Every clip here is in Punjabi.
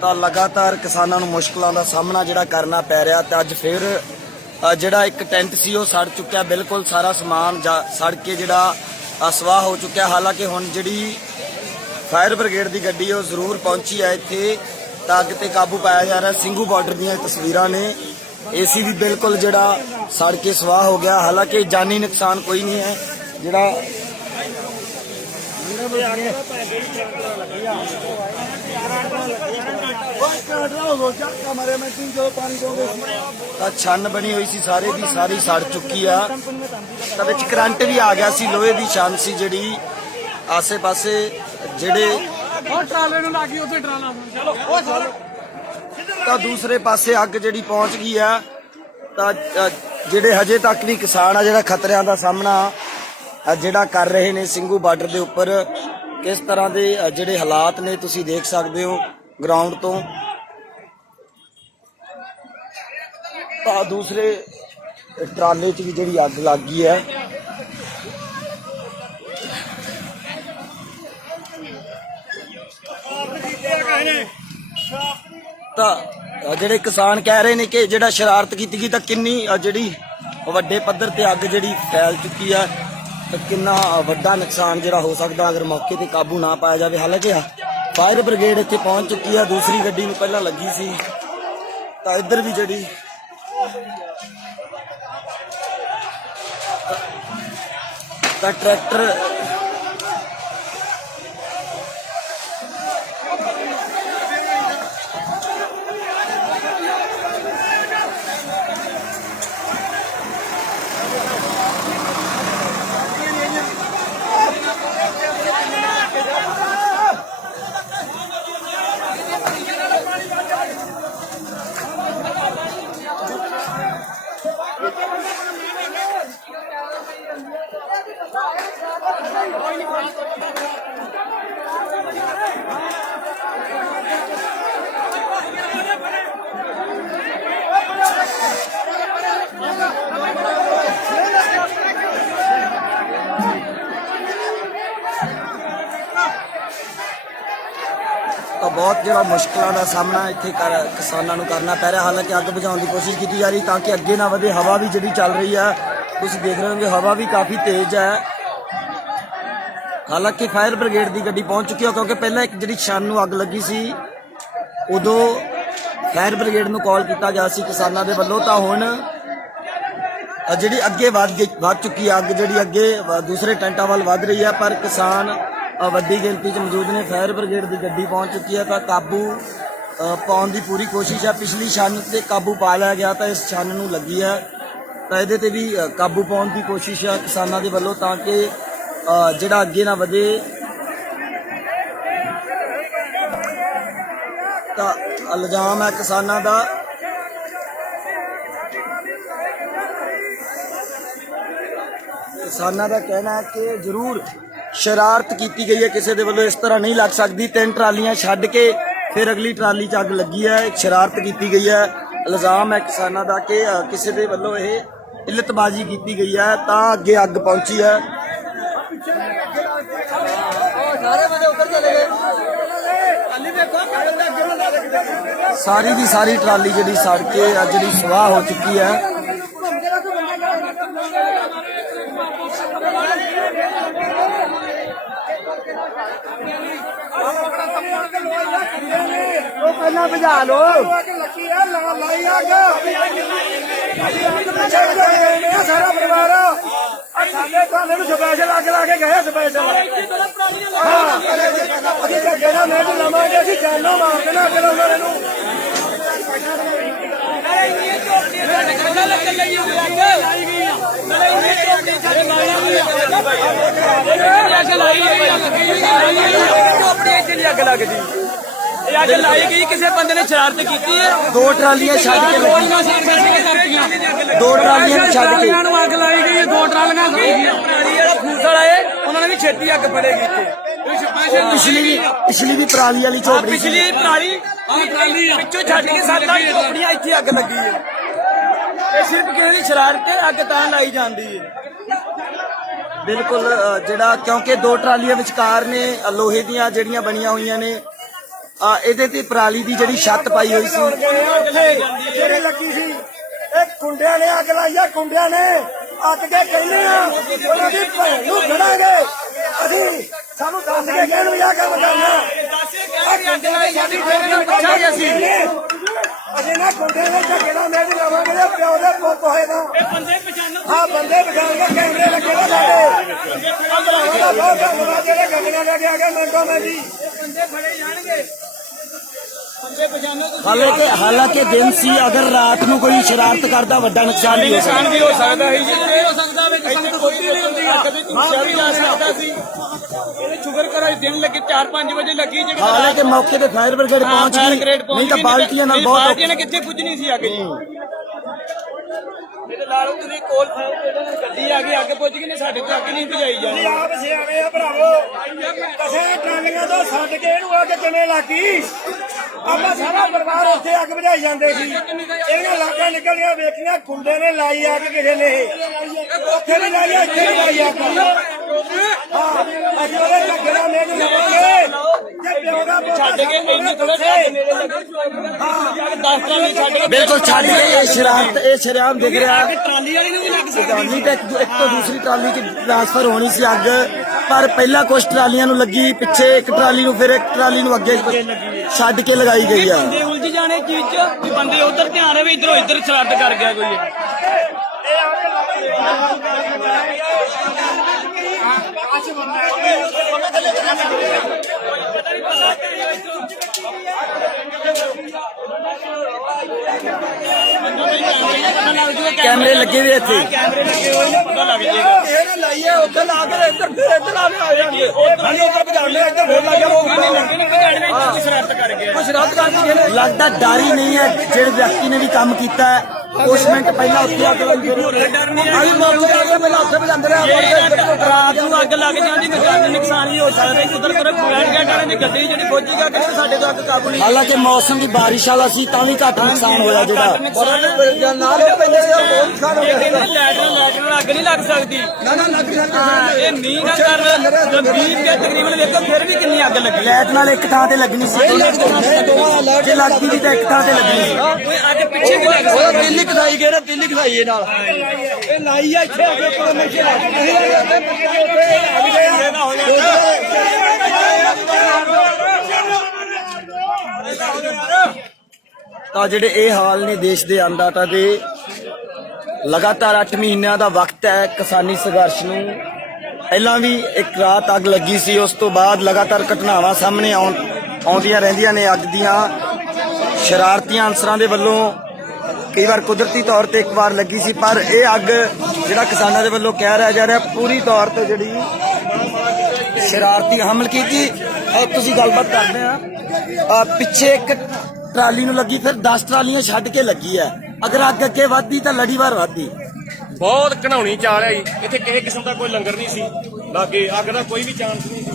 ਤਾਂ ਲਗਾਤਾਰ ਕਿਸਾਨਾਂ ਨੂੰ ਮੁਸ਼ਕਲਾਂ ਦਾ ਸਾਹਮਣਾ ਜਿਹੜਾ ਕਰਨਾ ਪੈ ਰਿਹਾ ਤੇ ਅੱਜ ਫਿਰ ਜਿਹੜਾ ਇੱਕ ਟੈਂਟ ਸੀ ਉਹ ਸੜ ਚੁੱਕਿਆ। ਬਿਲਕੁਲ ਸਾਰਾ ਸਮਾਨ ਸੜ ਕੇ ਜਿਹੜਾ ਸਵਾਹ ਹੋ ਚੁੱਕਿਆ। ਹਾਲਾਂਕਿ ਹੁਣ ਜਿਹੜੀ ਫਾਇਰ ਬ੍ਰਿਗੇਡ ਦੀ ਗੱਡੀ ਉਹ ਜ਼ਰੂਰ ਪਹੁੰਚੀ ਹੈ ਇੱਥੇ ਤਾਂ ਅੱਗ ਤੇ ਕਾਬੂ ਪਾਇਆ ਜਾ ਰਿਹਾ। ਸਿੰਘੂ ਬਾਰਡਰ ਦੀਆਂ ਤਸਵੀਰਾਂ ਨੇ। ਏਸੀ ਵੀ ਬਿਲकुल ਜਿਹੜਾ ਸੜ ਕੇ ਸਵਾਹ ਹੋ ਗਿਆ। ਹਾਲਾਂਕਿ ਜਾਨੀ ਨੁਕਸਾਨ ਕੋਈ ਨਹੀਂ ਹੈ। ਜਿਹੜਾ ਤਾਂ ਛੰਨ ਬਣੀ ਹੋਈ ਸੀ ਸਾਰੇ ਦੀ ਸਾਰੀ ਸੜ ਚੁੱਕੀ ਆ। ਤਾਂ ਵਿੱਚ ਕਰੰਟ ਵੀ ਆ ਗਿਆ ਸੀ। ਲੋਹੇ ਦੀ ਛੰਨ ਸੀ ਜਿਹੜੀ ਆਸੇ ਪਾਸੇ ਜਿਹੜੇ ਟਰਾਲੇ ਨੂੰ ਲੱਗੀ ਉੱਥੇ ਟਰਾਲਾ ਤਾਂ ਦੂਸਰੇ ਪਾਸੇ ਅੱਗ ਜਿਹੜੀ ਪਹੁੰਚ ਗਈ ਆ। ਤਾਂ ਜਿਹੜੇ ਹਜੇ ਤੱਕ ਵੀ ਕਿਸਾਨ ਆ ਜਿਹੜਾ ਖਤਰਿਆਂ ਦਾ ਸਾਹਮਣਾ ਜਿਹੜਾ ਕਰ ਰਹੇ ਨੇ ਸਿੰਘੂ ਬਾਰਡਰ ਦੇ ਉੱਪਰ ਕਿਸ ਤਰ੍ਹਾਂ ਦੇ ਜਿਹੜੇ ਹਾਲਾਤ ਨੇ ਤੁਸੀਂ ਦੇਖ ਸਕਦੇ ਹੋ ਗਰਾਊਂਡ ਤੋਂ। ਤਾਂ ਦੂਸਰੇ ਟਰਾਲੇ 'ਚ ਵੀ ਜਿਹੜੀ ਅੱਗ ਲੱਗ ਗਈ ਹੈ। ਤਾਂ ਜਿਹੜੇ ਕਿਸਾਨ ਕਹਿ ਰਹੇ ਨੇ ਕਿ ਜਿਹੜਾ ਸ਼ਰਾਰਤ ਕੀਤੀ ਗਈ ਤਾਂ ਕਿੰਨੀ ਜਿਹੜੀ ਵੱਡੇ ਪੱਧਰ ਤੇ ਅੱਗ ਜਿਹੜੀ ਫੈਲ ਚੁੱਕੀ ਹੈ ਤਾਂ ਕਿੰਨਾ ਵੱਡਾ ਨੁਕਸਾਨ ਜਿਹੜਾ ਹੋ ਸਕਦਾ ਅਗਰ ਮੌਕੇ ਤੇ ਕਾਬੂ ਨਾ ਪਾਇਆ ਜਾਵੇ। ਹਾਲਾਂਕਿ ਫਾਇਰ ਬ੍ਰਿਗੇਡ ਇੱਥੇ ਪਹੁੰਚ ਚੁੱਕੀ ਹੈ। ਦੂਸਰੀ ਗੱਡੀ ਨੂੰ ਪਹਿਲਾਂ ਲੱਗੀ ਸੀ ਤਾਂ ਇੱਧਰ ਵੀ ਜਿਹੜੀ ਤਾਂ ਟਰੈਕਟਰ ਤਾਂ ਬਹੁਤ ਜਿਹੜਾ ਮੁਸ਼ਕਲਾਂ ਦਾ ਸਾਹਮਣਾ ਇੱਥੇ ਕਿਸਾਨਾਂ ਨੂੰ ਕਰਨਾ ਪੈ ਰਿਹਾ। ਹਾਲਾਂਕਿ ਅੱਗ ਬੁਝਾਉਣ ਦੀ ਕੋਸ਼ਿਸ਼ ਕੀਤੀ ਜਾ ਰਹੀ ਤਾਂ ਕਿ ਅੱਗੇ ਨਾ ਵਧੇ। ਹਵਾ ਵੀ ਜਿਹੜੀ ਚੱਲ ਰਹੀ ਹੈ ਤੁਸੀਂ ਦੇਖ ਰਹੇ ਹੋਗੇ ਹਵਾ ਵੀ ਕਾਫੀ ਤੇਜ਼ ਹੈ। ਹਾਲਾਂਕਿ ਫਾਇਰ ਬ੍ਰਿਗੇਡ ਦੀ ਗੱਡੀ ਪਹੁੰਚ ਚੁੱਕੀ ਹੈ ਕਿਉਂਕਿ ਪਹਿਲਾਂ ਇੱਕ ਜਿਹੜੀ ਛੰਨ ਨੂੰ ਅੱਗ ਲੱਗੀ ਸੀ ਉਦੋਂ ਫਾਇਰ ਬ੍ਰਿਗੇਡ ਨੂੰ ਕਾਲ ਕੀਤਾ ਗਿਆ ਸੀ ਕਿਸਾਨਾਂ ਦੇ ਵੱਲੋਂ। ਤਾਂ ਹੁਣ ਜਿਹੜੀ ਅੱਗੇ ਵੱਧ ਚੁੱਕੀ ਹੈ ਅੱਗ ਜਿਹੜੀ ਅੱਗੇ ਦੂਸਰੇ ਟੈਂਟਾਂ ਵੱਲ ਵੱਧ ਰਹੀ ਹੈ ਪਰ ਕਿਸਾਨ ਵੱਡੀ ਗਿਣਤੀ 'ਚ ਮੌਜੂਦ ਨੇ। ਫਾਇਰ ਬ੍ਰਿਗੇਡ ਦੀ ਗੱਡੀ ਪਹੁੰਚ ਚੁੱਕੀ ਹੈ ਤਾਂ ਕਾਬੂ ਪਾਉਣ ਦੀ ਪੂਰੀ ਕੋਸ਼ਿਸ਼ ਹੈ। ਪਿਛਲੀ ਛੰਨ ਤੇ ਕਾਬੂ ਪਾ ਲਿਆ ਗਿਆ ਤਾਂ ਇਸ ਛੰਨ ਨੂੰ ਲੱਗੀ ਹੈ ਤਾਂ ਇਹਦੇ ਤੇ ਵੀ ਕਾਬੂ ਪਾਉਣ ਦੀ ਕੋਸ਼ਿਸ਼ ਹੈ ਕਿਸਾਨਾਂ ਦੇ ਵੱਲੋਂ ਤਾਂ ਕਿ ਜਿਹੜਾ ਅੱਗੇ ਨਾ ਵਧੇ। ਤਾਂ ਇਲਜ਼ਾਮ ਹੈ ਕਿਸਾਨਾਂ ਦਾ ਕਹਿਣਾ ਹੈ ਕਿ ਜ਼ਰੂਰ ਸ਼ਰਾਰਤ ਕੀਤੀ ਗਈ ਹੈ ਕਿਸੇ ਦੇ ਵੱਲੋਂ। ਇਸ ਤਰ੍ਹਾਂ ਨਹੀਂ ਲੱਗ ਸਕਦੀ। 3 ਟਰਾਲੀਆਂ ਛੱਡ ਕੇ ਫਿਰ ਅਗਲੀ ਟਰਾਲੀ 'ਚ ਅੱਗ ਲੱਗੀ ਹੈ। ਇੱਕ ਸ਼ਰਾਰਤ ਕੀਤੀ ਗਈ ਹੈ। ਇਲਜ਼ਾਮ ਹੈ ਕਿਸਾਨਾਂ ਦਾ ਕਿ ਕਿਸੇ ਦੇ ਵੱਲੋਂ ਇਹ ਇਲਤਬਾਜ਼ੀ ਕੀਤੀ ਗਈ ਹੈ ਤਾਂ ਅੱਗੇ ਅੱਗ ਪਹੁੰਚੀ ਹੈ। ਸਾਰੀ ਦੀ ਸਾਰੀ ਟਰਾਲੀ ਜਿਹੜੀ ਸੜ ਕੇ ਜਿਹੜੀ ਸਵਾਹ ਹੋ ਚੁੱਕੀ ਹੈ। ਪਹਿਲਾਂ ਬੁਝਾ ਲੋ ਸਾਰਾ ਪਰਿਵਾਰ ਸਾਡੇ ਤੁਹਾਨੂੰ ਸਪੈਸ਼ਲ ਅੱਗ ਲਾ ਕੇ ਗਏ ਸਪੈਸ਼ਲ। ਅਸੀਂ ਧੱਕੇ ਨਾਲ ਮਿੰਟ ਲਵਾਂਗੇ ਅਸੀਂ ਜਾਨੋਂ ਮਾਰ ਦੇਣਾ ਚਲੋ ਉਹਨਾਂ ਨੂੰ। ਅੱਗ ਲੱਗ ਜੀ ਅੱਗ ਲਾਈ ਗਈ ਕਿਸੇ ਬੰਦੇ ਨੇ ਸ਼ਰਾਰਤ ਕੀਤੀ ਹੈ। 2 ਟਰਾਲੀਆਂ ਛੱਡ ਕੇ 2 ਟਰਾਲੀਆਂ ਛੱਡ ਕੇ ਨੂੰ ਅੱਗ ਲਾਈ ਗਈ। 2 ਟਰਾਲੀਆਂ ਜਿਹੜਾ ਫੂਸ ਵਾਲਾ ਹੈ ਉਹਨਾਂ ਨੇ ਵੀ ਛੇਤੀ ਅੱਗ ਫੜੇਗੀ ਇੱਥੇ। ਪਿਛਲੀ ਵੀ ਪਰਾਲੀ ਵਾਲੀ ਝੋਪੜੀ ਪਿਛਲੀ ਪਰਾਲੀ ਪਿੱਛੋਂ ਛੱਡ ਕੇ 7-8 ਝੋਪੜੀਆਂ ਇੱਥੇ ਅੱਗ ਲੱਗੀ ਹੈ। ਇਹ ਸਿਰਫ ਕਿਸੇ ਦੀ ਸ਼ਰਾਰਤ ਤੇ ਅੱਗ ਤਾਂ ਲਾਈ ਜਾਂਦੀ ਹੈ। ਬਿਲਕੁਲ ਜਿਹੜਾ ਕਿਉਂਕਿ 2 ਟਰਾਲੀਆਂ ਵਿਚਕਾਰ ਨੇ ਲੋਹੇ ਦੀਆਂ ਜਿਹੜੀਆਂ ਬਣੀਆਂ ਹੋਈਆਂ ਨੇ ਇਹਦੇ ਤੇ ਪਰਾਲੀ ਦੀ ਜਿਹੜੀ ਛੱਤ ਪਾਈ ਹੋਈ ਸੀ ਜਿਹੜੀ ਲੱਗੀ ਸੀ ਇਹ ਕੁੰਡਿਆਂ ਨੇ ਅੱਗ ਲਾਈ ਆ। ਕੁੰਡਿਆਂ ਨੇ ਅੱਗ ਕੇ ਕਹਿੰਦੇ ਆ ਉਹਨਾਂ ਦੀ ਭੈਣ ਨੂੰ ਖੜਾਂਗੇ ਅਸੀਂ। ਸਾਨੂੰ ਦੱਸ ਕੇ ਕਹਿਣ ਵੀ ਆ ਕੰਮ ਕਰਨਾ। ਆ ਕੁੰਡਿਆਂ ਨੇ ਸਾਡੀ ਫੈਮਿਲੀ ਪੁੱਛਾਂਗੇ ਅਸੀਂ ਨਾ ਕੁੰਡਿਆਂ ਦੇ ਝੱਗੇ ਨਾਲ ਮੈਂ ਵੀ ਲਾਵਾਂਗੇ ਤੇ ਪਿਓ ਦੇ ਪੁੱਤ ਹੋਏ ਨਾ। ਹਾਂ ਬੰਦੇ ਪਛਾਣ ਕੇ ਕੈਮਰੇ ਲੱਗੇ ਨੇ ਸਾਡੇ। ਆ ਭਰਾਵਾਂ ਦਾ ਬਹੁਤ ਧੰਨਵਾਦ ਜਿਹੜੇ ਗੱਡੀਆਂ ਲੈ ਕੇ ਆ ਗਏ ਮਿੰਟੋ ਮਿੰਟੀ। ਬੰਦੇ ਫੜੇ ਜਾਣਗੇ। ਹਾਲਾਂਕਿ ਦਿਨ ਸੀ, ਅਗਰ ਰਾਤ ਨੂੰ ਕੋਈ ਸ਼ਰਾਰਤ ਕਰਦਾ ਵੱਡਾ ਨੁਕਸਾਨ ਵੀ ਹੋ ਸਕਦਾ ਹੈ ਜੀ। ਹੋ ਸਕਦਾ ਵੇ ਕਿਸੇ ਨੂੰ ਕੋਈ ਨਹੀਂ ਹੁੰਦੀ ਆ। ਕਦੇ ਝੂਠਾ ਵੀ ਜਾ ਸਕਦਾ ਸੀ। ਇਹਨੇ ਸ਼ੁਗਰ ਕਰਾ ਦਿਨ ਲੱਗੇ 4-5 ਵਜੇ ਲੱਗੀ ਜਿਹੜੀ। ਹਾਲਾਂਕਿ ਮੌਕੇ ਤੇ ਫਾਇਰ ਬ੍ਰਿਗੇਡ ਪਹੁੰਚ ਗਈ, ਨਹੀਂ ਤਾਂ ਬਾਲਟੀਆਂ ਨਾਲ ਬਹੁਤ ਬਾਲਟੀਆਂ ਨੇ ਕਿੱਥੇ ਪੁੱਜਣੀ ਸੀ ਅੱਗ ਜੀ। ਇਹਦੇ ਨਾਲ ਉਹਦੇ ਕੋਲ ਗੱਡੀ ਆ ਗਈ, ਅੱਗ ਪੁੱਜ ਗਈ ਨੇ। ਸਾਡੇ ਤੋਂ ਅੱਗ ਨਹੀਂ ਭਜਾਈ ਜਾਂਦੀ। ਆਪ ਸਿਆਣੇ ਆ ਭਰਾਵੋ। ਕਸੇ ਟਰਾਲੀਆਂ ਤੋਂ ਛੱਡ ਕੇ ਇਹਨੂੰ ਅੱਗ ਕਿਵੇਂ ਲੱਗੀ? ਆਪਾਂ ਸਾਰਾ ਪਰਿਵਾਰ ਉੱਥੇ ਅੱਗ ਬੁਝਾਈ ਜਾਂਦੇ ਸੀ। ਇਹਦੀਆਂ ਲਾਕਾਂ ਨਿਕਲੀਆਂ ਵੇਖੀਆਂ। ਕੁੰਡੇ ਨੇ ਲਾਈ ਅੱਗ ਕਿਸੇ ਨੇ। ਉੱਥੇ ਵੀ ਲਾਈ, ਇੱਥੇ ਵੀ ਲਾਈ ਅੱਗ। ਹਾਂ ਅਸੀਂ ਉਹਦੇ ਝੱਗੇ ਨਾਲ ਮੇਜ ਲਵਾਂਗੇ ਜੇ ਪਿਓ ਦਾ ਛੱਡ ਕੇ ਇੰਨੇ ਥੋੜੇ ਨੇੜੇ ਲੱਗੇ। ਹਾਂ 10 ਟਰਾਲੀ ਛੱਡ ਕੇ ਬਿਲਕੁਲ ਛੱਡ ਕੇ ਇਹ ਸ਼ਰਾਰਤ, ਇਹ ਸ਼ਰਾਬ ਦਿਖ ਰਿਹਾ। ਟਰਾਲੀ ਵਾਲੀ ਨੂੰ ਵੀ ਲੱਗ ਸਕਦੀ। ਟਰਾਲੀ ਤਾਂ ਇੱਕ ਤੋਂ ਦੂਸਰੀ ਟਰਾਲੀ 'ਚ ਟ੍ਰਾਂਸਫਰ ਹੋਣੀ ਸੀ ਅੱਗ, ਪਰ ਪਹਿਲਾਂ ਕੁਝ ਟਰਾਲੀਆਂ ਨੂੰ ਲੱਗੀ, ਪਿੱਛੇ ਇੱਕ ਟਰਾਲੀ ਨੂੰ, ਫਿਰ ਇੱਕ ਟਰਾਲੀ ਨੂੰ ਅੱਗੇ ਛੱਡ ਕੇ ਲਗਾਈ ਗਈ ਆ। ਬੰਦੇ ਉਲਝ ਜਾਣੇ ਚੀਜ਼ 'ਚ ਵੀ ਬੰਦੇ ਉਧਰ ਧਿਆਨ ਰਵੇ, ਇਧਰੋਂ ਇੱਧਰ ਸ਼ਰਾਰਤ ਕਰ ਗਿਆ ਕੋਈ। ਕੈਮਰੇ ਲੱਗੇ ਵੀ ਇੱਥੇ। ਕੈਮਰੇ ਲੱਗੇ ਹੋਏ ਨੇ, ਪਤਾ ਲੱਗ ਜਾਏਗਾ। ਇਹਨੇ ਲਾਈਏ ਉੱਥੇ ਲਾ ਕੇ ਇੱਧਰ ਫਿਰ ਇੱਧਰ ਆ ਜਾਣਗੇ। ਹਾਂਜੀ ਉੱਧਰ ਭਜਾਣੇ ਇੱਧਰ ਫਿਰ ਲੱਗ ਜਾਓ। ਲੱਗੇ ਨੇ ਭਜਾਣੇ ਵਿੱਚ ਸ਼ਰਾਰਤ ਕਰ ਗਿਆ। ਕੁਛ ਰਾਤ ਕਰਦੀ ਹੈ। ਲੱਗਦਾ ਡਰ ਹੀ ਨਹੀਂ ਹੈ ਜਿਹੜੇ ਵਿਅਕਤੀ ਨੇ ਵੀ ਕੰਮ ਕੀਤਾ ਹੈ। ਉਸ ਮਿੰਟ ਪਹਿਲਾਂ ਉੱਥੇ ਅੱਗ ਲੱਗੀ। ਆਹੀ ਮੌਕੇ ਤੇ ਆ ਕੇ ਪਹਿਲਾਂ ਉੱਥੇ ਭਜਾਂਦੇ ਰਹੇ। ਰਾਤ ਨੂੰ ਅੱਗ ਲੱਗ ਜਾਂਦੀ ਤਾਂ ਜਾਨੀ ਨੁਕਸਾਨ ਵੀ ਹੋ ਸਕਦਾ। ਉਧਰ ਕੋਲ ਫਾਇਰ ਗੇਟ ਵਾਲੇ ਦੀ ਗੱਡੀ ਜਿਹੜੀ ਪਹੁੰਚੀਗਾ ਕਿ ਸਾਡੇ ਤੋਂ ਅੱਗ ਕਾਬੂ ਨਹੀਂ। ਹਾਲਾਂਕਿ ਮੌਸਮ ਦੀ ਬਾਰਿਸ਼ ਵਾਲਾ ਸੀ ਤਾਂ ਵੀ ਘੱਟ ਨੁਕਸਾਨ ਹੋਇਆ ਜਿਹੜਾ। ਨਾਲ ਪੈਂਦੇ ਬਹੁਤ ਨੁਕਸਾਨ ਹੋ ਇਹ ਗਿਆ। ਕਹਿੰਦੇ ਲੈਟ ਨਾਲ ਅੱਗ ਨਹੀਂ ਲੱਗ ਸਕਦੀ। ਨਾ ਲੱਗ ਹਾਂ ਇਹ ਨਹੀਂ ਨਾ ਕਰ 20 ਕੇ ਤਕਰੀਬਨ ਦੇਖੋ ਫਿਰ ਵੀ ਕਿੰਨੀ ਅੱਗ ਲੱਗੀ। ਲੈਟ ਨਾਲ ਇੱਕ ਥਾਂ ਤੇ ਲੱਗਣੀ ਸੀ, ਜੇ ਲੱਗਦੀ ਵੀ ਤਾਂ ਇੱਕ ਥਾਂ ਤੇ ਲੱਗਣੀ ਸੀ। ਓਏ ਅੱਗ ਪਿੱਛੇ ਵੀ ਲੱਗ ਸਕਦੀ। ਦਿੱਲੀ ਕਸਾਈ ਗਏ ਨਾ, ਦਿੱਲੀ ਕਸਾਈ ਇਹ ਨਾਲ ਇਹ ਲਾਈ ਆ ਇੱਥੇ ਆ ਕੇ ਕੋਲ ਨਸ਼ੇ ਲਾ ਕੇ ਤਾਂ ਜਿਹੜੇ ਇਹ ਹਾਲ ਨੇ ਦੇਸ਼ ਦੇ ਅੰਨਦਾਤਾ ਦੇ, ਲਗਾਤਾਰ 8 ਮਹੀਨਿਆਂ ਦਾ ਵਕਤ ਹੈ ਕਿਸਾਨੀ ਸੰਘਰਸ਼ ਨੂੰ। ਪਹਿਲਾਂ ਵੀ ਇੱਕ ਰਾਤ ਅੱਗ ਲੱਗੀ ਸੀ, ਉਸ ਤੋਂ ਬਾਅਦ ਲਗਾਤਾਰ ਘਟਨਾਵਾਂ ਸਾਹਮਣੇ ਆਉਂਦੀਆਂ ਰਹਿੰਦੀਆਂ ਨੇ ਅੱਗ ਦੀਆਂ। ਸ਼ਰਾਰਤੀਆਂ ਅਨਸਰਾਂ ਦੇ ਵੱਲੋਂ ਕਈ ਵਾਰ ਕੁਦਰਤੀ ਤੌਰ ਤੇ ਇੱਕ ਵਾਰ ਲੱਗੀ ਸੀ, ਪਰ ਇਹ ਅੱਗ ਜਿਹੜਾ ਕਿਸਾਨਾਂ ਦੇ ਵੱਲੋਂ ਕਹਿ ਰਿਹਾ ਜਾ ਰਿਹਾ ਪੂਰੀ ਤੌਰ ਤੇ ਜਿਹੜੀ ਸ਼ਰਾਰਤੀ ਹਮਲ ਕੀਤੀ। ਤੁਸੀਂ ਗੱਲਬਾਤ ਕਰਦੇ ਆ। ਪਿੱਛੇ ਇੱਕ ਟਰਾਲੀ ਨੂੰ ਲੱਗੀ, ਫਿਰ 10 ਟਰਾਲੀਆਂ ਛੱਡ ਕੇ ਲੱਗੀ ਹੈ। ਅਗਰ ਅੱਗ ਅੱਗੇ ਵੱਧਦੀ ਤਾਂ ਲੜੀਵਾਰ ਵੱਧਦੀ। ਬਹੁਤ ਘਣਾਉਣੀ ਚਾਲ ਹੈ ਜੀ। ਇੱਥੇ ਕਿਸੇ ਕਿਸਮ ਦਾ ਕੋਈ ਲੰਗਰ ਨਹੀਂ ਸੀ ਲਾਗੇ, ਅੱਗ ਦਾ ਕੋਈ ਵੀ ਚਾਂਸ ਨਹੀਂ ਸੀ।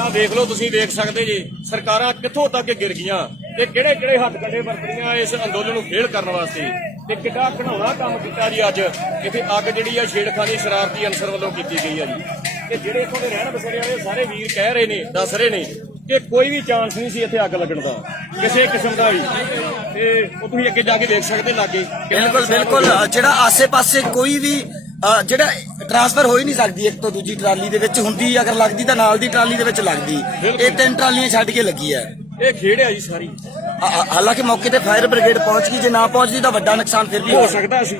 ਆਹ ਦੇਖ ਲਓ, ਤੁਸੀਂ ਦੇਖ ਸਕਦੇ ਜੀ ਸਰਕਾਰਾਂ ਕਿੱਥੋਂ ਤੱਕ ਗਿਰ ਗਈਆਂ ਤੇ ਕਿਹੜੇ ਕਿਹੜੇ ਹੱਥ ਕੰਡੇ ਵਰਤੀਆਂ ਇਸ ਅੰਦੋਲਨ ਨੂੰ ਫੇਲ ਕਰਨ ਵਾਸਤੇ। ਤੇ ਕਿੱਡਾ ਘਣਾਉਣਾ ਕੰਮ ਕੀਤਾ ਜੀ ਅੱਜ। ਇੱਥੇ ਅੱਗ ਜਿਹੜੀ ਆ ਛੇੜਖਾਨੀ ਸ਼ਰਾਰਤੀ ਅਨਸਰ ਵੱਲੋਂ ਕੀਤੀ ਗਈ ਹੈ ਜੀ। ਤੇ ਜਿਹੜੇ ਇੱਥੋਂ ਦੇ ਰਹਿਣ ਬਸੇਰੇ ਵਾਲੇ ਸਾਰੇ ਵੀਰ ਕਹਿ ਰਹੇ ਨੇ, ਦੱਸ ਰਹੇ ਨੇ ਕਿ ਕੋਈ ਵੀ ਚਾਂਸ ਨਹੀਂ ਸੀ ਇੱਥੇ ਅੱਗ ਲੱਗਣ ਦਾ ਕਿਸੇ ਕਿਸਮ ਦਾ ਵੀ। ਤੇ ਉਹ ਤੁਸੀਂ ਅੱਗੇ ਜਾ ਕੇ ਦੇਖ ਸਕਦੇ ਲਾਗੇ। ਬਿਲਕੁਲ ਜਿਹੜਾ ਆਸੇ-ਪਾਸੇ ਕੋਈ ਵੀ ਜਿਹੜਾ ਟ੍ਰਾਂਸਫਰ ਹੋ ਹੀ ਨਹੀਂ ਸਕਦੀ ਇੱਕ ਤੋਂ ਦੂਜੀ ਟਰਾਲੀ ਦੇ ਵਿੱਚ। ਹੁੰਦੀ ਅਗਰ ਲੱਗਦੀ ਤਾਂ ਨਾਲ ਦੀ ਟਰਾਲੀ ਦੇ ਵਿੱਚ ਲੱਗਦੀ। ਇਹ 3 ਟਰਾਲੀਆਂ ਛੱਡ ਕੇ ਲੱਗੀ ਹੈ। ਇਹ ਖੇਡ ਆ ਜੀ ਸਾਰੀ। ਹਾਲਾਂਕਿ ਮੌਕੇ ਤੇ ਫਾਇਰ ਬ੍ਰਿਗੇਡ ਪਹੁੰਚ ਗਈ, ਜੇ ਨਾ ਪਹੁੰਚਦੀ ਤਾਂ ਵੱਡਾ ਨੁਕਸਾਨ ਫਿਰ ਵੀ ਹੋ ਸਕਦਾ ਸੀ।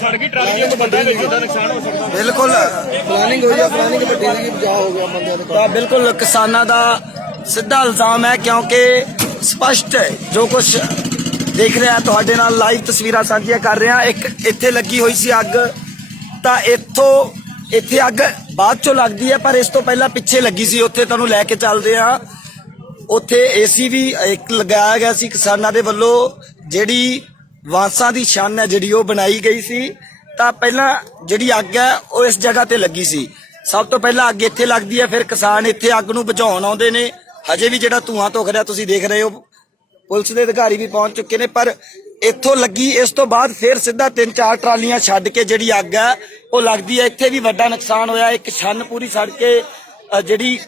ਸੜ ਗਈ ਟਰਾਲੀ ਤੋਂ ਬੰਦੇ ਦੇ ਜਿੱਦਾਂ ਨੁਕਸਾਨ ਹੋ ਸਕਦਾ। ਬਿਲਕੁਲ ਪਲਾਨਿੰਗ ਹੋਈ ਆ, ਪਲਾਨਿੰਗ ਬਟੇਰੀ ਬਚਾ ਹੋ ਗਿਆ ਬੰਦਿਆਂ ਦੇ। ਤਾਂ ਬਿਲਕੁਲ ਕਿਸਾਨਾਂ ਦਾ ਸਿੱਧਾ ਇਲਜ਼ਾਮ ਹੈ, ਕਿਉਂਕਿ ਸਪਸ਼ਟ ਹੈ ਜੋ ਕੁਝ ਦੇਖ ਰਿਹਾ ਤੁਹਾਡੇ ਨਾਲ ਲਾਈਵ ਤਸਵੀਰਾਂ ਸਾਂਝੀਆਂ ਕਰ ਰਿਹਾ। ਇੱਕ ਇੱਥੇ ਲੱਗੀ ਹੋਈ ਸੀ ਅੱਗ, ਤਾਂ ਇੱਥੇ ਅੱਗ ਬਾਅਦ ਚੋਂ ਲੱਗਦੀ ਹੈ, ਪਰ ਇਸ ਤੋਂ ਪਹਿਲਾਂ ਪਿੱਛੇ ਲੱਗੀ ਸੀ। ਉੱਥੇ ਤੁਹਾਨੂੰ ਲੈ ਕੇ ਚੱਲਦੇ ਆ। ਉੱਥੇ ਏਸੀ ਵੀ ਇੱਕ ਲਗਾਇਆ ਗਿਆ ਸੀ ਕਿਸਾਨਾਂ ਦੇ ਵੱਲੋਂ, ਜਿਹੜੀ ਵਾਂਸਾਂ ਦੀ ਛੰਨ ਹੈ ਜਿਹੜੀ ਉਹ ਬਣਾਈ ਗਈ ਸੀ। ਤਾਂ ਪਹਿਲਾਂ ਜਿਹੜੀ ਅੱਗ ਹੈ ਉਹ ਇਸ ਜਗ੍ਹਾ ਤੇ ਲੱਗੀ ਸੀ। ਸਭ ਤੋਂ ਪਹਿਲਾਂ ਅੱਗ ਇੱਥੇ ਲੱਗਦੀ ਹੈ, ਫਿਰ ਕਿਸਾਨ ਇੱਥੇ ਅੱਗ ਨੂੰ ਬੁਝਾਉਣ ਆਉਂਦੇ ਨੇ। ਹਜੇ ਵੀ ਜਿਹੜਾ ਧੂਆਂ ਧੁੱਖ ਰਿਹਾ ਤੁਸੀਂ ਦੇਖ ਰਹੇ ਹੋ, ਪੁਲਿਸ ਦੇ ਅਧਿਕਾਰੀ ਵੀ ਪਹੁੰਚ ਚੁੱਕੇ ਨੇ, ਪਰ ਇੱਥੋਂ ਲੱਗੀ। ਇਸ ਤੋਂ ਬਾਅਦ ਫਿਰ ਸਿੱਧਾ 3-4 ਟਰਾਲੀਆਂ ਛੱਡ ਕੇ ਜਿਹੜੀ ਅੱਗ ਹੈ ਉਹ ਲੱਗਦੀ ਹੈ। ਇੱਥੇ ਵੀ ਵੱਡਾ ਨੁਕਸਾਨ ਹੋਇਆ। ਇੱਕ ਛੰਨ ਪੂਰੀ ਸੜ ਕੇ ਜਿਹੜੀ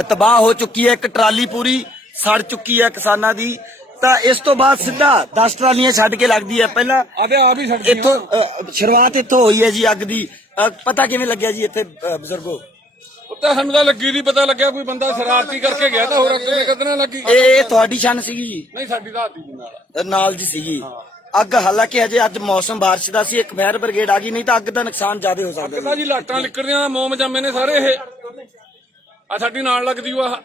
ਤਬਾਹ ਹੋ ਚੁੱਕੀ ਹੈ। ਇੱਕ ਟਰਾਲੀ ਪੂਰੀ ਸੜ ਚੁੱਕੀ ਹੈ ਕਿਸਾਨਾਂ ਦੀ। ਤਾਂ ਇਸ ਤੋਂ ਬਾਅਦ ਸਿੱਧਾ 10 ਟਰਾਲੀਆਂ ਛੱਡ ਕੇ ਲੱਗਦੀ ਹੈ। ਪਹਿਲਾਂ ਇੱਥੋਂ ਸ਼ੁਰੂਆਤ ਇੱਥੋਂ ਹੋਈ ਹੈ ਜੀ ਅੱਗ ਦੀ। ਪਤਾ ਕਿਵੇਂ ਲੱਗਿਆ ਜੀ ਇੱਥੇ ਬਜ਼ੁਰਗੋ? ਤਾਂ ਸਾਨੂੰ ਤਾਂ ਲੱਗੀ ਨਹੀਂ ਪਤਾ ਲੱਗਿਆ, ਕੋਈ ਬੰਦਾ ਸ਼ਰਾਰਤੀ ਕਰਕੇ ਗਿਆ ਤਾਂ ਹੋਰ ਅੱਗੇ ਕਿੱਦਾਂ ਲੱਗੀ। ਇਹ ਤੁਹਾਡੀ ਛੰਨ ਸੀਗੀ ਜੀ? ਨਹੀਂ, ਸਾਡੀ ਰਾਤ ਦੀ ਨਾਲ ਜੀ ਸੀਗੀ ਅੱਗ। ਹਾਲਾਂਕਿ ਅਜੇ ਅੱਜ ਮੌਸਮ ਬਾਰਿਸ਼ ਦਾ ਸੀ, ਇੱਕ ਫਾਇਰ ਬ੍ਰਿਗੇਡ ਆ ਗਈ, ਨਹੀਂ ਤਾਂ ਅੱਗ ਦਾ ਨੁਕਸਾਨ ਜ਼ਿਆਦਾ ਹੋ ਸਕਦਾ ਤਾਂ ਜੀ। ਲਾਟਾਂ ਲਿਕੜੀਆਂ, ਮੋਮ ਜੰਮੇ ਨੇ ਸਾਰੇ। ਇਹ ਆ ਸਾਡੀ ਨਾਲ ਲੱਗਦੀ ਵਾ।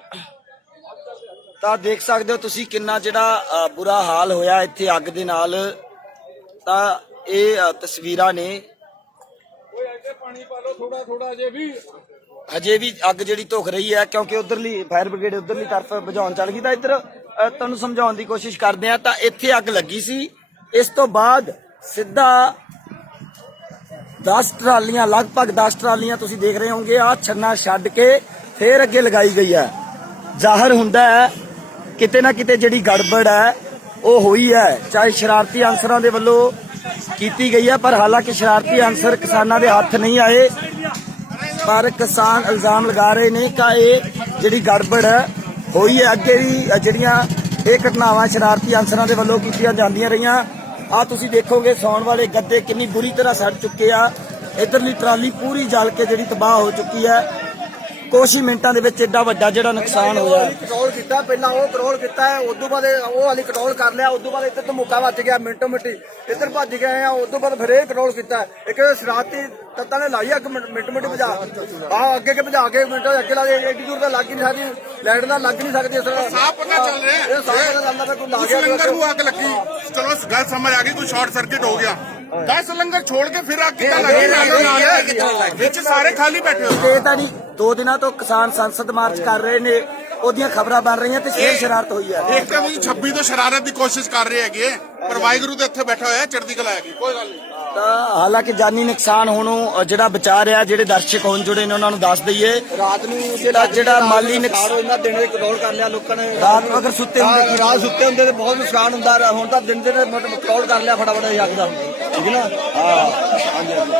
ਤਾਂ ਦੇਖ ਸਕਦੇ ਹੋ ਤੁਸੀਂ ਕਿੰਨਾ ਜਿਹੜਾ ਬੁਰਾ ਹਾਲ ਹੋਇਆ ਇੱਥੇ ਅੱਗ ਦੇ ਨਾਲ। ਤਾਂ ਇਹ ਤਸਵੀਰਾਂ ਨੇ। ਪਾਣੀ ਪਾ ਲਓ ਥੋੜਾ ਥੋੜਾ ਜੇ ਵੀ। ਹਜੇ ਵੀ ਅੱਗ ਜਿਹੜੀ ਧੁਖ ਰਹੀ ਹੈ, ਕਿਉਂਕਿ ਉਧਰਲੀ ਫਾਇਰ ਬ੍ਰਿਗੇਡ ਉਧਰਲੀ ਤਰਫ ਬੁਝਾਉਣ ਚੱਲ ਗਈ। ਤਾਂ ਇੱਧਰ ਤੁਹਾਨੂੰ ਸਮਝਾਉਣ ਦੀ ਕੋਸ਼ਿਸ਼ ਕਰਦੇ ਆ। ਤਾਂ ਇੱਥੇ ਅੱਗ ਲੱਗੀ ਸੀ। ਇਸ ਤੋਂ ਬਾਅਦ ਸਿੱਧਾ 10 ਟਰਾਲੀਆਂ, ਲਗਭਗ 10 ਟਰਾਲੀਆਂ ਤੁਸੀਂ ਦੇਖ ਰਹੇ ਹੋਵੋਗੇ, ਆ ਛੰਨਾ ਛੱਡ ਕੇ ਫੇਰ ਅੱਗੇ ਲਗਾਈ ਗਈ ਹੈ। ਜ਼ਾਹਰ ਹੁੰਦਾ ਹੈ ਕਿਤੇ ਨਾ ਕਿਤੇ ਜਿਹੜੀ ਗੜਬੜ ਹੈ ਉਹ ਹੋਈ ਹੈ, ਚਾਹੇ ਸ਼ਰਾਰਤੀ ਅਨਸਰਾਂ ਦੇ ਵੱਲੋਂ ਕੀਤੀ ਗਈ ਹੈ। ਪਰ ਹਾਲਾਂਕਿ ਸ਼ਰਾਰਤੀ ਅਨਸਰ ਕਿਸਾਨਾਂ ਦੇ ਹੱਥ ਨਹੀਂ ਆਏ, ਪਰ ਕਿਸਾਨ ਇਲਜ਼ਾਮ ਲਗਾ ਰਹੇ ਨੇ ਕਿ ਇਹ ਜਿਹੜੀ ਗੜਬੜ ਹੋਈ ਹੈ। ਅੱਗੇ ਵੀ ਜਿਹੜੀਆਂ ਇਹ ਘਟਨਾਵਾਂ ਸ਼ਰਾਰਤੀ ਅਨਸਰਾਂ ਦੇ ਵੱਲੋਂ ਕੀਤੀਆਂ ਜਾਂਦੀਆਂ ਰਹੀਆਂ। ਆ ਤੁਸੀਂ ਦੇਖੋਗੇ ਸੌਣ ਵਾਲੇ ਗੱਦੇ ਕਿੰਨੀ ਬੁਰੀ ਤਰ੍ਹਾਂ ਸੜ ਚੁੱਕੇ ਆ। ਇਧਰਲੀ ਟਰਾਲੀ ਪੂਰੀ ਜਲ ਕੇ ਜਿਹੜੀ ਤਬਾਹ ਹੋ ਚੁੱਕੀ ਹੈ। ਕੁਛ ਹੀ ਮਿੰਟਾਂ ਦੇ ਵਿੱਚ ਏਡਾ ਵੱਡਾ ਜਿਹੜਾ ਨੁਕਸਾਨ ਹੋਇਆ। ਕੰਟਰੋਲ ਕੀਤਾ, ਪਹਿਲਾਂ ਉਹ ਕੰਟਰੋਲ ਕੀਤਾ ਹੈ, ਉਦੋਂ ਬਾਅਦ ਉਹ ਵਾਲੀ ਕੰਟਰੋਲ ਕਰ ਲਿਆ। ਉਦੋਂ ਬਾਅਦ ਇੱਧਰ ਧਮੂਕਾ ਵੱਜ ਗਿਆ, ਮਿੰਟੋ ਮਿੰਟੀ ਇੱਧਰ ਭੱਜ ਗਏ ਆ। ਉਦੋਂ ਬਾਅਦ ਫਿਰ ਇਹ ਕੰਟਰੋਲ ਕੀਤਾ। ਇੱਕ ਸ਼ਰਾਰਤੀ ਤੱਤਾਂ ਨੇ ਲਾਈ ਅੱਗ, ਮਿੰਟੋ ਮਿੰਟੀ ਭਜਾ ਅੱਗੇ ਭਜਾ ਕੇ ਮਿੰਟੋ ਅੱਗੇ ਲਾ ਕੇ। ਐਡੀ ਦੂਰ ਤਾਂ ਲੱਗ ਹੀ ਨਹੀਂ ਸਕਦੀ, ਲਾਈਟ ਦਾ ਲੱਗ ਨਹੀਂ ਸਕਦੀ। ਇਸ ਤਰ੍ਹਾਂ ਸਾਫ ਪਤਾ ਚੱਲ ਰਿਹਾ ਇਹ ਸਾਰਾ ਪਤਾ ਚੱਲਦਾ ਕੋਈ ਲਾ ਗਿਆ ਲੰਗਰ ਨੂੰ ਅੱਗ ਲੱਗੀ। ਚਲੋ ਗੱਲ ਸਮਝ ਆ ਗਈ, ਕੋਈ ਸ਼ਾਰਟ ਸਰਕਟ ਹੋ ਗਿਆ। 10 ਲੰਗਰ ਛੋੜ ਕੇ ਫਿਰ ਅੱਗ ਕਿੱਦਾਂ ਲੱਗੀ? ਵਿੱਚ ਸਾਰੇ ਖਾਲੀ ਬੈਠੇ ਹੋ। ਇਹ ਤਾਂ ਨਹੀਂ, 2 ਦਿਨਾਂ ਤੋਂ ਕਿਸਾਨ ਸੰਸਦ ਮਾਰਚ ਕਰ ਰਹੇ ਨੇ, ਉਹਦੀਆਂ ਖਬਰਾਂ ਬਣ ਰਹੀਆਂ ਤੇ ਫੇਰ ਸ਼ਰਾਰਤ ਹੋਈ ਹੈ। ਇੱਕ ਤਾਂ ਵੀ 26 ਤੋਂ ਸ਼ਰਾਰਤ ਦੀ ਕੋਸ਼ਿਸ਼ ਕਰ ਰਹੇ ਹੈਗੇ, ਪਰ ਵਾਹਿਗੁਰੂ ਦੇ ਇੱਥੇ ਬੈਠਾ ਹੋਇਆ, ਚੜ੍ਹਦੀ ਕਲਾ ਹੈਗੀ, ਕੋਈ ਗੱਲ ਨਹੀਂ। ਤਾਂ ਹਾਲਾਂਕਿ ਜਾਨੀ ਨੁਕਸਾਨ ਹੋਣੋਂ ਜਿਹੜਾ ਬਚਾ ਰਿਹਾ, ਜਿਹੜੇ ਦਰਸ਼ਕ ਹੋਣ ਜੁੜੇ ਨੇ ਉਹਨਾਂ ਨੂੰ ਦੱਸ ਦਈਏ, ਰਾਤ ਨੂੰ ਜਿਹੜਾ ਮਾਲੀ ਨੁਕਸਾਨ ਇਹਨਾਂ ਦਿਨ ਦੇ ਕੰਟਰੋਲ ਕਰ ਲਿਆ ਲੋਕਾਂ ਨੇ। ਰਾਤ ਨੂੰ ਅਗਰ ਸੁੱਤੇ ਹੁੰਦੇ ਰਾਤ ਸੁੱਤੇ ਹੁੰਦੇ ਤੇ ਬਹੁਤ ਨੁਕਸਾਨ ਹੁੰਦਾ। ਹੁਣ ਤਾਂ ਦਿਨ ਦੇ ਕੰਟਰੋਲ ਕਰ ਲਿਆ ਫਟਾਫਟ ਅੱਗ ਦਾ, ਠੀਕ ਹੈ ਨਾ? ਹਾਂ, ਹਾਂਜੀ ਹਾਂਜੀ।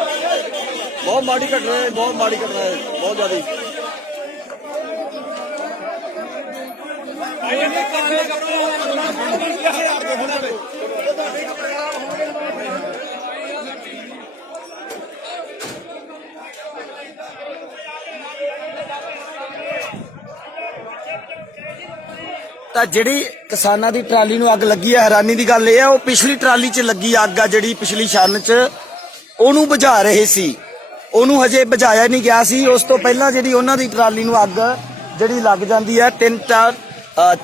ਬਹੁਤ ਮਾੜੀ ਘਟਨਾ ਹੈ, ਬਹੁਤ ਮਾੜੀ ਘਟਨਾ ਹੈ, ਬਹੁਤ ਜ਼ਿਆਦਾ। ਤਾਂ ਜਿਹੜੀ ਕਿਸਾਨਾਂ ਦੀ ਟਰਾਲੀ ਨੂੰ ਅੱਗ ਲੱਗੀ ਹੈ, ਹੈਰਾਨੀ ਦੀ ਗੱਲ ਇਹ ਹੈ ਉਹ ਪਿਛਲੀ ਟਰਾਲੀ 'ਚ ਲੱਗੀ ਅੱਗ ਆ, ਜਿਹੜੀ ਪਿਛਲੀ ਛੰਨ 'ਚ ਉਹਨੂੰ ਬੁਝਾ ਰਹੇ ਸੀ, ਉਹਨੂੰ ਹਜੇ ਬੁਝਾਇਆ ਨਹੀਂ ਗਿਆ ਸੀ। ਉਸ ਤੋਂ ਪਹਿਲਾਂ ਜਿਹੜੀ ਉਹਨਾਂ ਦੀ ਟਰਾਲੀ ਨੂੰ ਅੱਗ ਜਿਹੜੀ ਲੱਗ ਜਾਂਦੀ ਹੈ,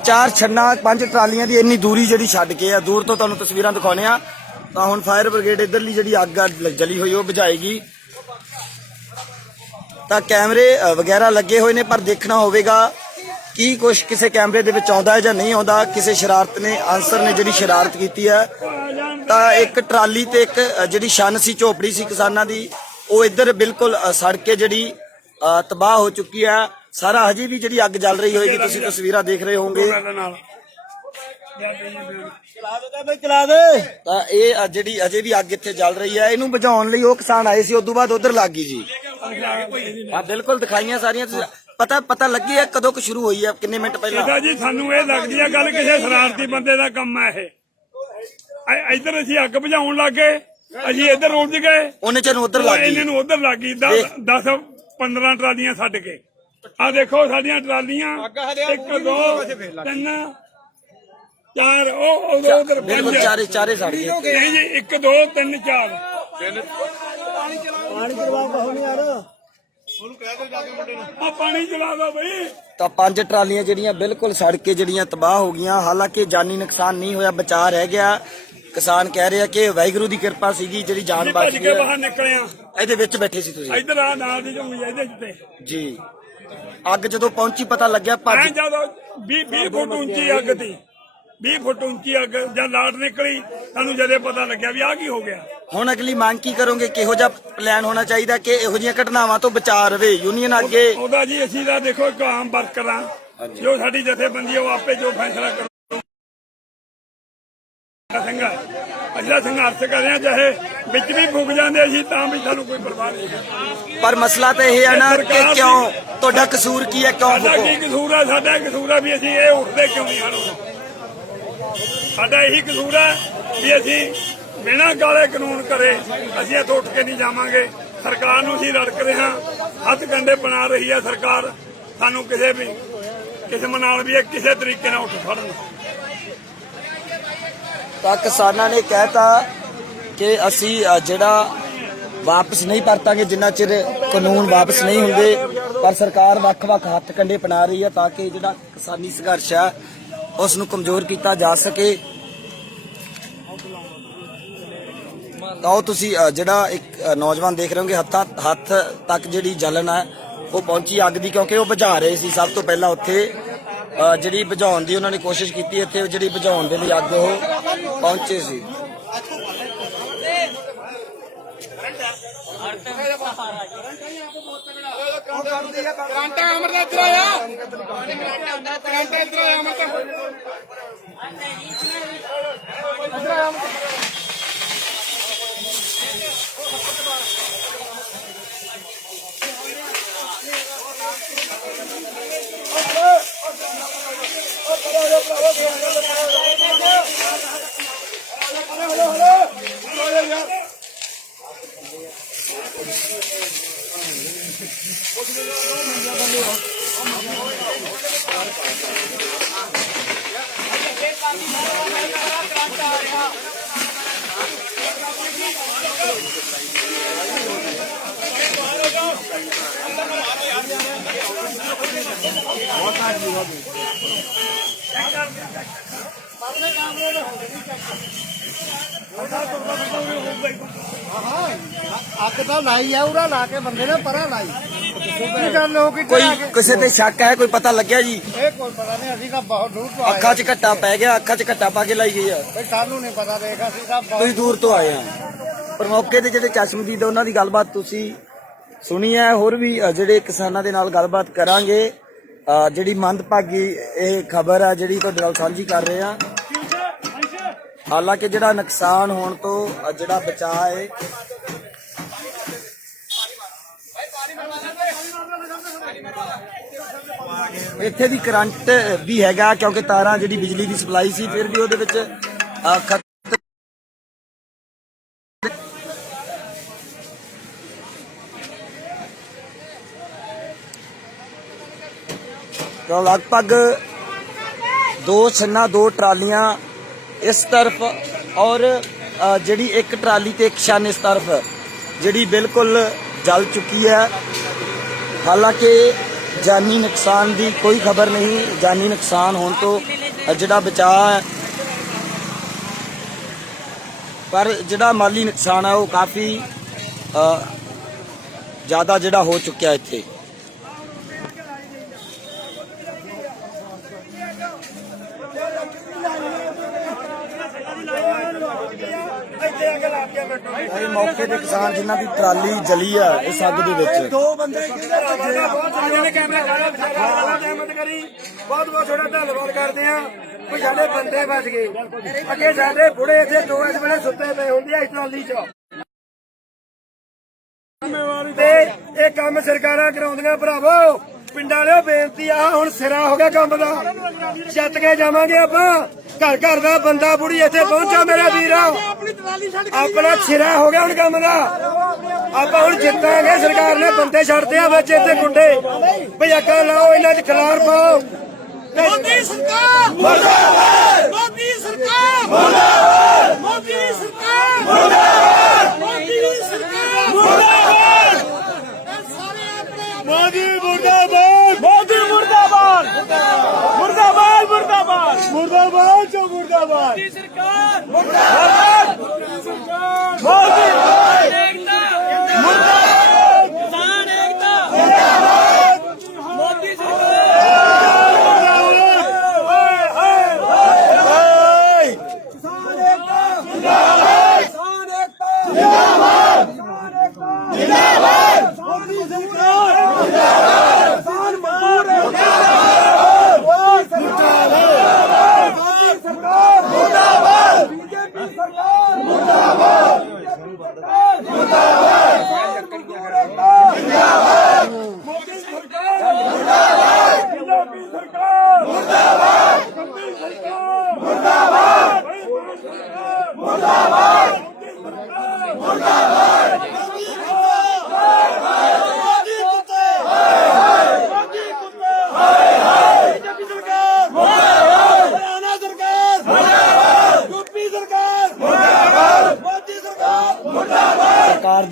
4 ਛੰਨਾਂ 5 ਟਰਾਲੀਆਂ ਦੀ ਇੰਨੀ ਦੂਰੀ ਜਿਹੜੀ ਛੱਡ ਕੇ ਆ। ਦੂਰ ਤੋਂ ਤੁਹਾਨੂੰ ਤਸਵੀਰਾਂ ਦਿਖਾਉਣੇ ਆ। ਤਾਂ ਹੁਣ ਫਾਇਰ ਬ੍ਰਿਗੇਡ ਇਧਰਲੀ ਜਿਹੜੀ ਅੱਗ ਜਲੀ ਹੋਈ ਉਹ ਬੁਝਾਏਗੀ। ਤਾਂ ਕੈਮਰੇ ਵਗੈਰਾ ਲੱਗੇ ਹੋਏ ਨੇ, ਪਰ ਦੇਖਣਾ ਹੋਵੇਗਾ ਕੀ ਕੁਛ ਕਿਸੇ ਕੈਮਰੇ ਦੇ ਵਿੱਚ ਆਉਂਦਾ ਹੈ ਜਾਂ ਨਹੀਂ ਆਉਂਦਾ। ਕਿਸੇ ਸ਼ਰਾਰਤ ਨੇ, ਅਨਸਰ ਨੇ ਜਿਹੜੀ ਸ਼ਰਾਰਤ ਕੀਤੀ ਹੈ। ਤਾਂ ਇੱਕ ਟਰਾਲੀ ਤੇ ਇੱਕ ਜਿਹੜੀ ਛੰਨ ਸੀ, ਝੋਪੜੀ ਸੀ ਕਿਸਾਨਾਂ ਦੀ, ਉਹ ਇੱਧਰ ਬਿਲਕੁਲ ਸੜ ਕੇ ਜਿਹੜੀ ਤਬਾਹ ਹੋ ਚੁੱਕੀ ਹੈ। ਸਾਰਾ ਹਜੇ ਵੀ ਜਿਹੜੀ ਅੱਗ ਜਲ ਰਹੀ ਹੋਏਗੀ, ਤੁਸੀਂ ਤਸਵੀਰਾਂ ਦੇਖ ਰਹੇ ਹੋਵੋਗੇ। ਤਾਂ ਇਹ ਜਿਹੜੀ ਅਜੇ ਵੀ ਅੱਗ ਇੱਥੇ ਜਲ ਰਹੀ ਹੈ, ਇਹਨੂੰ ਬੁਝਾਉਣ ਲਈ ਉਹ ਕਿਸਾਨ ਆਏ ਸੀ, ਉਦੋਂ ਬਾਅਦ ਉਧਰ ਲੱਗ ਗਈ ਜੀ। ਹਾਂ ਬਿਲਕੁਲ ਦਿਖਾਈਆਂ ਸਾਰੀਆਂ। ਪਤਾ ਲੱਗੀ ਹੈ ਕਦੋਂ ਕੁ ਸ਼ੁਰੂ ਹੋਈ ਹੈ, ਕਿੰਨੇ ਮਿੰਟ ਪਹਿਲਾਂ? ਜੀ ਸਾਨੂੰ ਇਹ ਲੱਗਦੀ ਹੈ ਗੱਲ ਕਿਸੇ ਸ਼ਰਾਰਤੀ ਬੰਦੇ ਦਾ ਕੰਮ ਹੈ ਇਹ। ਇੱਧਰ ਅਸੀਂ ਅੱਗ ਬੁਝਾਉਣ ਲੱਗ ਗਏ, ਅਸੀਂ ਇੱਧਰ ਰੁੱਝ ਗਏ, ਉਹਨੇ ਚਿਰ ਉਧਰ ਲੱਗ ਗਈ, ਇਹਨਾਂ ਨੂੰ ਉਧਰ ਲੱਗ ਗਈ। 10-15 ਟਰਾਲੀਆਂ ਛੱਡ ਕੇ ਆ ਦੇਖੋ ਸਾਡੀਆਂ ਟਰਾਲੀਆਂ 1 2 3 4 ਉਹ ਉਧਰ ਬਿਲਕੁਲ ਚਾਰੇ ਸੜ ਗਏ। ਨਹੀਂ ਜੀ 1 2 3 4 ਪਾਣੀ ਚਲਵਾ ਪਾਉ ਨਹੀਂ ਯਾਰ, ਆ ਪਾਣੀ ਚਲਾ ਦੋ ਬਈ। ਤਾਂ 5 ਟਰਾਲੀਆਂ ਜਿਹੜੀਆਂ ਬਿਲਕੁਲ ਸੜ ਕੇ ਜਿਹੜੀਆਂ ਤਬਾਹ ਹੋ ਗਈਆਂ। ਹਾਲਾਂਕਿ ਜਾਨੀ ਨੁਕਸਾਨ ਨਹੀਂ ਹੋਇਆ, ਬਚਾ ਰਹਿ ਗਿਆ। ਕਿਸਾਨ ਕਹਿ ਰਹੇ ਆ ਕਿ ਵਾਹਿਗੁਰੂ ਦੀ ਕਿਰਪਾ ਸੀਗੀ ਜਿਹੜੀ ਜਾਨ ਬਚ ਭੱਜ ਗਈ। ਕੇ ਬਾਹਰ ਨਿਕਲੇ ਆ, ਇਹਦੇ ਵਿੱਚ ਬੈਠੇ ਸੀ ਤੁਸੀਂ? ਇੱਧਰ ਆ ਨਾਲ ਦੀ ਝੁੰਗੀ ਇਹਦੇ ਉੱਤੇ ਜੀ। ਅੱਗ ਜਦੋਂ ਪਹੁੰਚੀ ਪਤਾ ਲੱਗਿਆ ਭੱਜ। ਜਦੋਂ 20 ਫੁੱਟ ਉੱਚੀ ਅੱਗ ਤੀ, 20 ਫੁੱਟ ਉੱਚੀ ਅੱਗ ਜਦ ਲਾਟ ਨਿਕਲੀ, ਸਾਨੂੰ ਜਦੇ ਪਤਾ ਲੱਗਿਆ ਵੀ ਆਹ ਕੀ ਹੋ ਗਿਆ। ਹੁਣ ਅਗਲੀ ਮੰਗ ਕੀ ਕਰੋਗੇ? ਕਿਹੋ ਜਿਹਾ ਪਲਾਨ ਹੋਣਾ ਚਾਹੀਦਾ ਕਿ ਇਹੋ ਜਿਹੀਆਂ ਘਟਨਾਵਾਂ ਤੋਂ ਬਚਾ ਰਵੇ ਯੂਨੀਅਨ ਅੱਗੇ? ਉਹਦਾ ਜੀ ਅਸੀਂ ਤਾਂ ਦੇਖੋ ਇੱਕ ਆਮ ਵਰਕਰ ਆ, ਜੋ ਸਾਡੀ ਜਥੇਬੰਦੀ ਉਹ ਆਪੇ ਜੋ ਫੈਸਲਾ ਕਰੂ। ਅਸੀਂ ਸੰਘਰਸ਼ ਕਰ ਰਹੇ ਹਾਂ, ਚਾਹੇ ਵਿੱਚ ਵੀ ਫੁੱਕ ਜਾਂਦੇ ਅਸੀਂ ਤਾਂ ਵੀ ਸਾਨੂੰ ਕੋਈ ਪਰਵਾਹ ਨਹੀਂ। ਪਰ ਮਸਲਾ ਤਾਂ ਇਹ ਹੈ ਨਾ ਕਿ ਕਿਉਂ ਤੁਹਾਡਾ ਕਸੂਰ ਕੀ ਹੈ, ਕਿਉਂ ਸਾਡਾ ਫੁੱਕੋ? ਕੀ ਕਸੂਰ ਆ? ਸਾਡਾ ਕਸੂਰ ਆ ਵੀ ਅਸੀਂ ਇਹ ਉੱਠਦੇ ਕਿਉਂ ਨਹੀਂ ਹਨ। ਸਾਡਾ ਇਹੀ ਕਸੂਰ ਹੈ ਵੀ ਅਸੀਂ ਬਿਨਾਂ ਗਾਲੇ ਕਾਨੂੰਨ ਕਰੇ ਅਸੀਂ ਇੱਥੋਂ ਉੱਠ ਕੇ ਨਹੀਂ ਜਾਵਾਂਗੇ। ਸਰਕਾਰ ਨੂੰ ਅਸੀਂ ਰੜਕ ਰਹੇ ਹਾਂ, ਹੱਥ ਕੰਡੇ ਬਣਾ ਰਹੀ ਹੈ ਸਰਕਾਰ। ਸਾਨੂੰ ਕਿਸੇ ਕਿਸਮ ਨਾਲ ਵੀ ਇਹ ਕਿਸੇ ਤਰੀਕੇ ਨਾਲ ਉੱਠ ਖੜਨ। ਤਾਂ ਕਿਸਾਨਾਂ ਨੇ ਕਹਿਤਾ ਕਿ ਅਸੀਂ ਜਿਹੜਾ ਵਾਪਸ ਨਹੀਂ ਪਰਤਾਂਗੇ ਜਿੰਨਾ ਚਿਰ ਕਾਨੂੰਨ ਵਾਪਸ ਨਹੀਂ ਹੁੰਦੇ। ਪਰ ਸਰਕਾਰ ਵੱਖ-ਵੱਖ ਹੱਥ ਕੰਡੇ ਬਣਾ ਰਹੀ ਹੈ ਤਾਂ ਕਿ ਜਿਹੜਾ ਕਿਸਾਨੀ ਸੰਘਰਸ਼ ਹੈ ਉਸ ਨੂੰ ਕਮਜ਼ੋਰ ਕੀਤਾ ਜਾ ਸਕੇ। ਤਾਂ ਉਹ ਤੁਸੀਂ ਜਿਹੜਾ ਇੱਕ ਨੌਜਵਾਨ ਦੇਖ ਰਹੇ ਹੋਗੇ ਹੱਥ ਤੱਕ ਜਿਹੜੀ ਜਲਨ ਹੈ ਉਹ ਪਹੁੰਚੀ ਅੱਗ ਦੀ, ਕਿਉਂਕਿ ਉਹ ਬੁਝਾ ਰਹੇ ਸੀ ਸਭ ਤੋਂ ਪਹਿਲਾਂ ਉੱਥੇ ਜਿਹੜੀ ਬੁਝਾਉਣ ਦੀ ਉਹਨਾਂ ਨੇ ਕੋਸ਼ਿਸ਼ ਕੀਤੀ। ਇੱਥੇ ਜਿਹੜੀ ਬੁਝਾਉਣ ਦੇ ਲਈ ਅੱਗ ਉਹ ਪਹੁੰਚੇ ਸੀ। ਅੱਗ ਤਾਂ ਲਾਈ ਆ ਉਰਾ ਲਾ ਕੇ ਬੰਦੇ ਨੇ ਪਰਾਂ ਲਾਈ। ਕੀ ਗੱਲ ਹੋ ਗਈ? ਕੋਈ ਕਿਸੇ ਤੇ ਸ਼ੱਕ ਹੈ? ਕੋਈ ਪਤਾ ਲੱਗਿਆ ਜੀ? ਇਹ ਕੋਈ ਪਤਾ ਨਹੀਂ, ਅਸੀਂ ਤਾਂ ਬਹੁਤ ਦੂਰ ਤੋਂ ਆਏ। ਅੱਖਾਂ 'ਚ ਘੱਟਾ ਪੈ ਗਿਆ, ਅੱਖਾਂ 'ਚ ਘੱਟਾ ਪਾ ਕੇ ਲਾਈ ਗਈ ਆ। ਬਈ ਸਾਨੂੰ ਨਹੀਂ ਪਤਾ, ਦੇਖ ਅਸੀਂ ਤਾਂ ਬਹੁਤ ਤੁਸੀਂ ਦੂਰ ਤੋਂ ਆਏ ਆ। ਪਰ ਮੌਕੇ ਤੇ ਜਿਹੜੇ ਚਸ਼ਮਦੀਦ ਆ ਉਹਨਾਂ ਦੀ ਗੱਲਬਾਤ ਤੁਸੀਂ ਸੁਣੀ ਹੈ। ਹੋਰ ਵੀ ਜਿਹੜੇ ਕਿਸਾਨਾਂ ਦੇ ਨਾਲ ਗੱਲਬਾਤ ਕਰਾਂਗੇ। ਜਿਹੜੀ ਮੰਦਭਾਗੀ ਇਹ ਖਬਰ ਹੈ ਜਿਹੜੀ ਤੁਹਾਡੇ ਨਾਲ ਸਾਂਝੀ ਕਰ ਰਹੇ ਆ। ਹਾਲਾਂਕਿ ਜਿਹੜਾ ਨੁਕਸਾਨ ਹੋਣ ਤੋਂ ਜਿਹੜਾ ਬਚਾਅ ਹੈ ਇੱਥੇ ਦੀ ਕਰੰਟ ਵੀ ਹੈਗਾ, ਕਿਉਂਕਿ ਤਾਰਾਂ ਜਿਹੜੀ ਬਿਜਲੀ ਦੀ ਸਪਲਾਈ ਸੀ ਫਿਰ ਵੀ ਉਹਦੇ ਵਿੱਚ ਲਗਭਗ 2 ਛੰਨਾ 2 ਟਰਾਲੀਆਂ ਇਸ ਤਰਫ ਔਰ ਜਿਹੜੀ ਇੱਕ ਟਰਾਲੀ ਤੇ ਇੱਕ ਛੰਨ ਇਸ ਤਰਫ ਜਿਹੜੀ ਬਿਲਕੁਲ ਜਲ ਚੁੱਕੀ ਹੈ। ਹਾਲਾਂਕਿ ਜਾਨੀ ਨੁਕਸਾਨ ਦੀ ਕੋਈ ਖਬਰ ਨਹੀਂ। ਜਾਨੀ ਨੁਕਸਾਨ ਹੋਣ ਤੋਂ ਜਿਹੜਾ ਬਚਾਅ ਹੈ, ਪਰ ਜਿਹੜਾ ਮਾਲੀ ਨੁਕਸਾਨ ਹੈ ਉਹ ਕਾਫੀ ਜ਼ਿਆਦਾ ਜਿਹੜਾ ਹੋ ਚੁੱਕਿਆ ਇੱਥੇ। ਇਹ ਮੌਕੇ ਤੇ ਕਿਸਾਨ ਜਿਨ੍ਹਾਂ ਦੀ ਟਰਾਲੀ ਜਲੀ ਆ ਇਸ ਅੱਗ ਦੇ ਵਿੱਚ। 2 ਬੰਦੇ ਜਿਹਨੇ ਕੈਮਰਾ ਕਰੀ ਬਹੁਤ ਬਹੁਤ ਥੋੜਾ ਧੰਨਵਾਦ ਕਰਦੇ ਆ ਵੀ ਸਾਡੇ ਬੰਦੇ ਬਚ ਗਏ। ਅੱਗੇ ਸਾਡੇ ਬੁੜੇ ਇੱਥੇ 2 ਇਸ ਵੇਲੇ ਸੁੱਤੇ ਪਏ ਹੁੰਦੇ ਆ ਇਸ ਟਰਾਲੀ 'ਚ। ਤੇ ਇਹ ਕੰਮ ਸਰਕਾਰਾਂ ਕਰਾਉਂਦੀਆਂ ਭਰਾਵੋ। ਪਿੰਡਾਂ ਵਾਲਿਓ ਬੇਨਤੀ ਆ, ਹੁਣ ਸਿਰਾ ਹੋ ਗਿਆ ਕੰਮ ਦਾ। ਛੱਤ ਕੇ ਜਾਵਾਂਗੇ ਆਪਾਂ। ਘਰ ਘਰ ਦਾ ਬੰਦਾ ਬੁੜੀ ਇੱਥੇ ਪਹੁੰਚਾ ਮੇਰਾ ਵੀਰ। ਆਪਣਾ ਸਿਰਾ ਹੋ ਗਿਆ ਹੁਣ ਕੰਮ ਦਾ। ਆਪਾਂ ਹੁਣ ਜਿੱਤਾਂਗੇ। ਸਰਕਾਰ ਨੇ ਬੰਦੇ ਛੱਡਦੇ ਆ ਵਿੱਚ ਇੱਥੇ ਗੁੰਡੇ। ਭਈ ਅੱਗਾਂ ਲਾਓ, ਇਹਨਾਂ 'ਚ ਖਿਲਾਰ ਪਾਓ। ਮੋਦੀ ਸਰਕਾਰ ਮੁਰਦਾਬਾਦ, ਮੋਦੀ ਸਰਕਾਰ ਮੁਰਦਾਬਾਦ, ਮੋਦੀ ਸਰਕਾਰ ਮੁਰਦਾਬਾਦ, ਮੋਦੀ ਸਰਕਾਰ ਮੁਰਦਾਬਾਦ, ਮੋਦੀ ਮੁਰਦਾਬਾਦ, ਮੋਦੀ ਮੁਰਦਾਬਾਦ, ਮੁਰਦਾਬਾਦ, ਮੁਰਦਾਬਾਦ, ਮੁਰਦਾਬਾਦ ਜੋ ਮੁਰਦਾਬਾਦ, ਮੋਦੀ ਸਰਕਾਰ ਮੁਰਦਾਬਾਦ, ਮੋਦੀ ਸਰਕਾਰ ਮੁਰਦਾਬਾਦ, ਮੁਰਦਾਬਾਦ, ਕਿਸਾਨ ਏਕਤਾ ਮੁਰਦਾਬਾਦ, ਮੋਦੀ ਸਰਕਾਰ।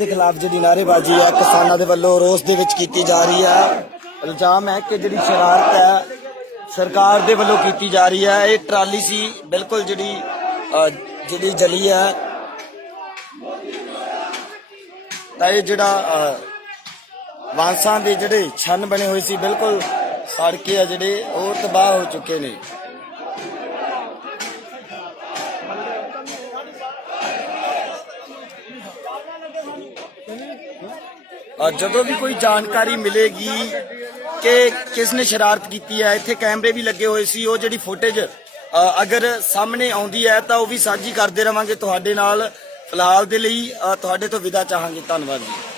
ਦੇ ਖਿਲਾਫ ਜਿਹੜੀ ਨਾਅਰੇਬਾਜ਼ੀ ਹੈ ਕਿਸਾਨਾਂ ਦੇ ਵੱਲੋਂ ਰੋਸ ਦੇ ਵਿੱਚ ਕੀਤੀ ਜਾ ਰਹੀ ਹੈ। ਇਲਜ਼ਾਮ ਹੈ ਕਿ ਜਿਹੜੀ ਸ਼ਰਾਰਤ ਹੈ ਸਰਕਾਰ ਦੇ ਵੱਲੋਂ ਕੀਤੀ ਜਾ ਰਹੀ ਹੈ। ਇਹ ਟਰਾਲੀ ਸੀ ਬਿਲਕੁਲ ਜਿਹੜੀ ਜਲੀ ਹੈ, ਤਾਂ ਇਹ ਜਿਹੜਾ ਵਾਂਸਾਂ ਦੇ ਜਿਹੜੇ ਛੰਨ ਬਣੇ ਹੋਏ ਸੀ ਬਿਲਕੁਲ ਸੜ ਕੇ ਆ ਜਿਹੜੇ ਉਹ ਤਬਾਹ ਹੋ ਚੁੱਕੇ ਨੇ। ਜਦੋਂ ਵੀ ਕੋਈ ਜਾਣਕਾਰੀ ਮਿਲੇਗੀ ਕਿ ਕਿਸ ਨੇ ਸ਼ਰਾਰਤ ਕੀਤੀ ਹੈ, ਇੱਥੇ ਕੈਮਰੇ ਵੀ ਲੱਗੇ ਹੋਏ ਸੀ, ਉਹ ਜਿਹੜੀ ਫੁਟੇਜ ਅਗਰ ਸਾਹਮਣੇ ਆਉਂਦੀ ਹੈ ਤਾਂ ਉਹ ਵੀ ਸਾਂਝੀ ਕਰਦੇ ਰਵਾਂਗੇ ਤੁਹਾਡੇ ਨਾਲ। ਫਿਲਹਾਲ ਦੇ ਲਈ ਤੁਹਾਡੇ ਤੋਂ ਵਿਦਾ ਚਾਹਾਂਗੇ। ਧੰਨਵਾਦ ਜੀ।